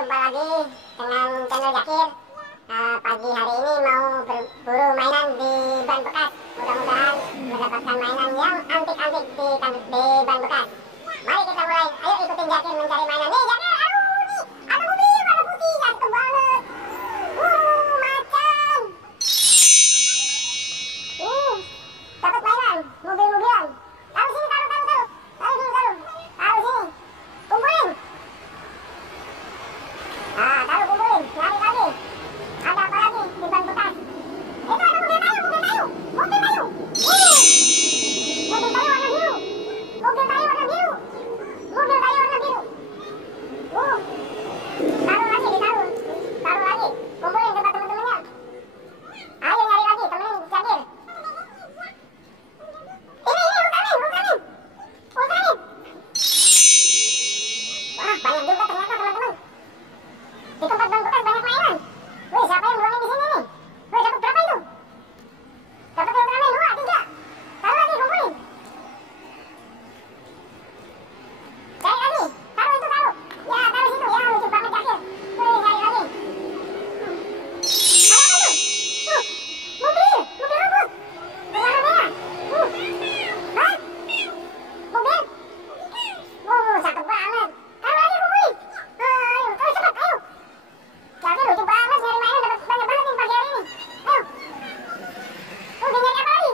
jumpa lagi dengan channel Zakir. Pagi hari ini mau berburu mainan di ban bekas. Mudah-mudahan mendapatkan mainan yang antik-antik di ban bekas. Mari kita mulai. Ayo ikutin Zakir mencari mainan. Nih Zakir, aduh nih, ada mobil warna putih, cakep banget. Macan. Dapat mainan, mobil-mobilan. Taruh sini, taruh sini. Taruh sini. Kumpulin. Taruh kumpulin. Lari lagi. Ada apa lagi di ban bekas? Itu ada mobil kayu. Mobil kayu warna biru. Mobil kayu warna biru. Taruh lagi, ditaruh. Taruh lagi. Kumpulin tempat teman-temannya. Ayo nyari lagi, temenin Zakir. Ini Ultraman. Wah, banyak juga ternyata teman-teman. Di tempat ban bekas banyak mainan. Wih, siapa yang buangin di sini nih? Wih, dapat berapa itu? Dapat Ultraman 2, 3. Taruh lagi, kumpulin. Cari lagi. Taruh itu, taruh. Ya, taruh situ. Ya, lucu banget Zakir. Wih, cari lagi. Ada apa itu? Mobil robot. Berwarna merah. Hah? Mobil? Cakep banget. Taruh lagi, kumpulin. Ayo, terus cepat, ayo. Zakir lucu banget nyari mainan, dapat banyak banget nih pagi hari ini. Ayo. Udah nyari apa lagi?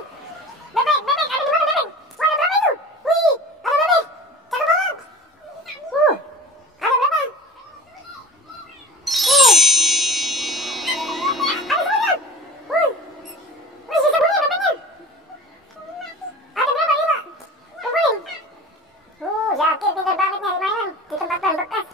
Bebek, ada di mana bebek? Wah, ada berapa itu? Wih, ada bebek. Cakep banget. Ada berapa? Ada sebanyak. Wih, sisa bunyi bebeknya. Ada berapa? 5. Kumpulin. Zakir pintar banget nyari mainan di tempat ban bekas.